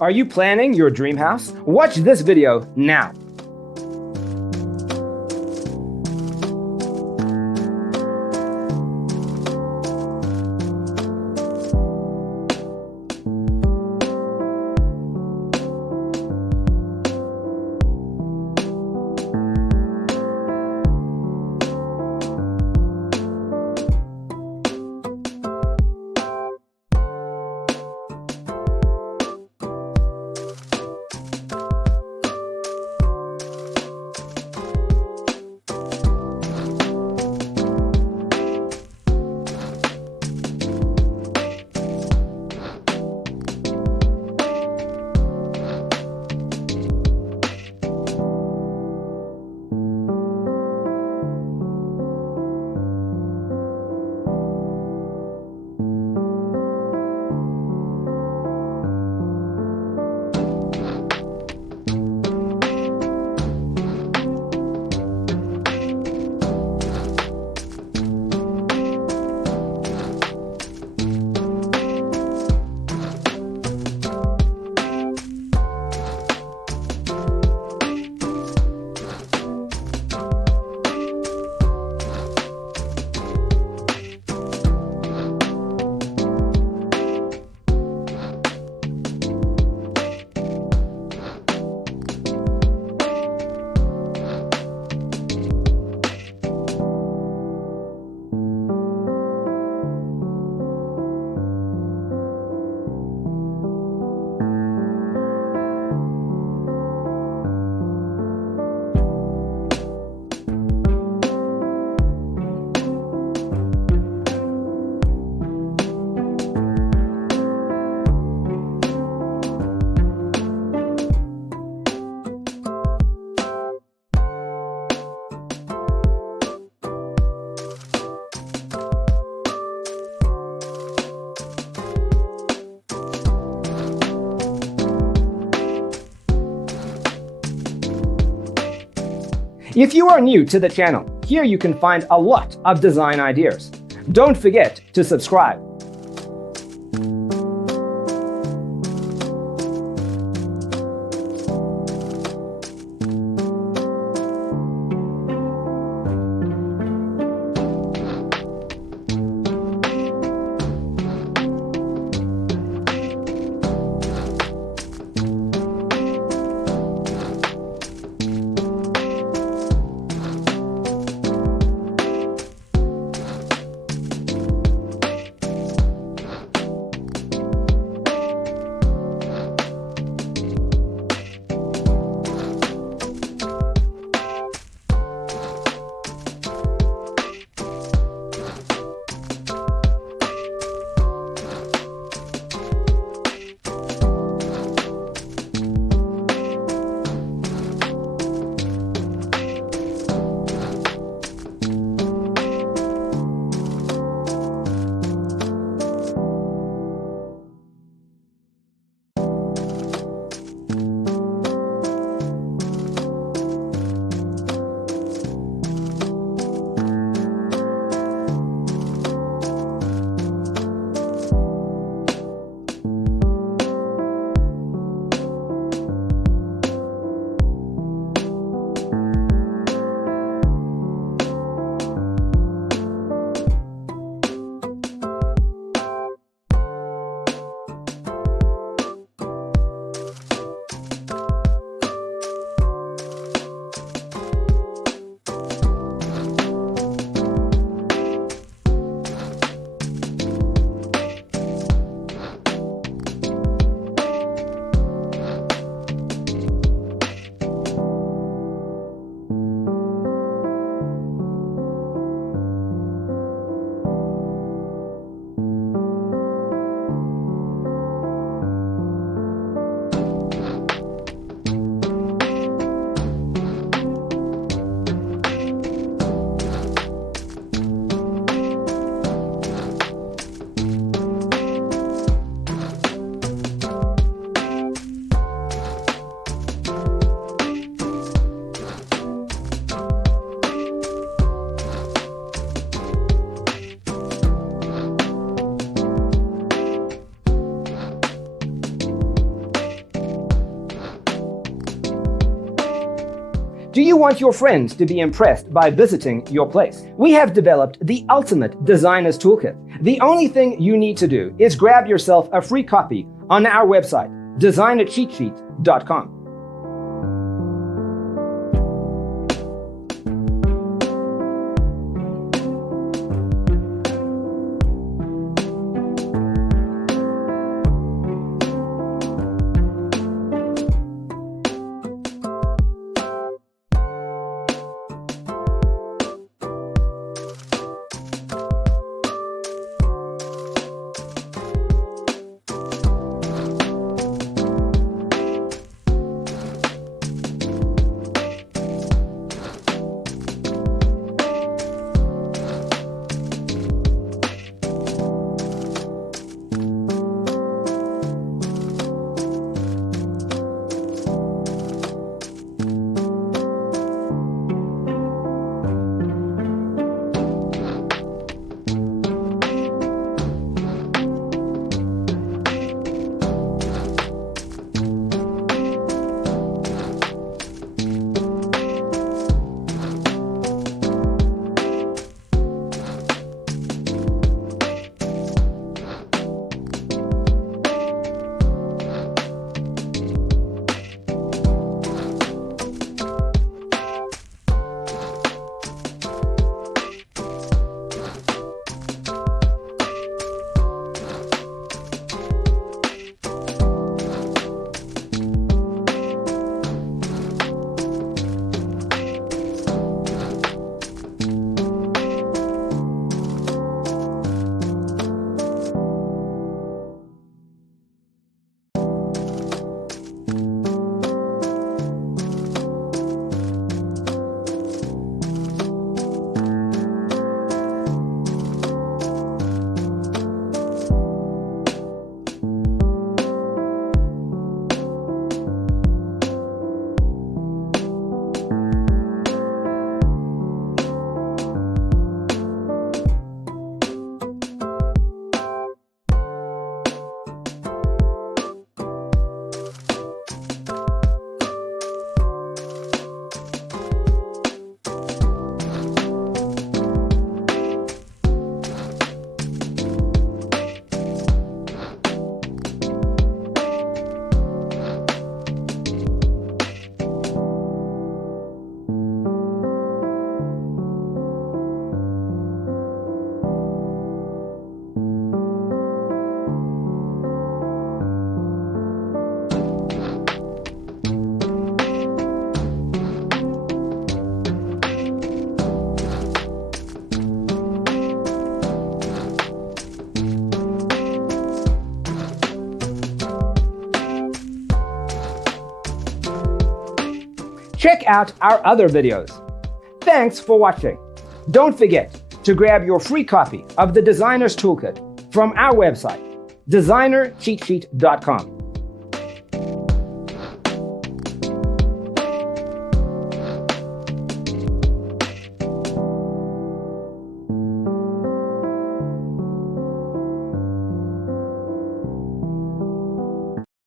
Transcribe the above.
Are you planning your dream house? Watch this video now. If you are new to the channel, here you can find a lot of design ideas. Don't forget to subscribe. Do you want your friends to be impressed by visiting your place? We have developed the ultimate designer's toolkit. The only thing you need to do is grab yourself a free copy on our website, designercheatsheet.com. Check out our other videos. Thanks for watching. Don't forget to grab your free copy of the Designer's Toolkit from our website, designercheatsheet.com.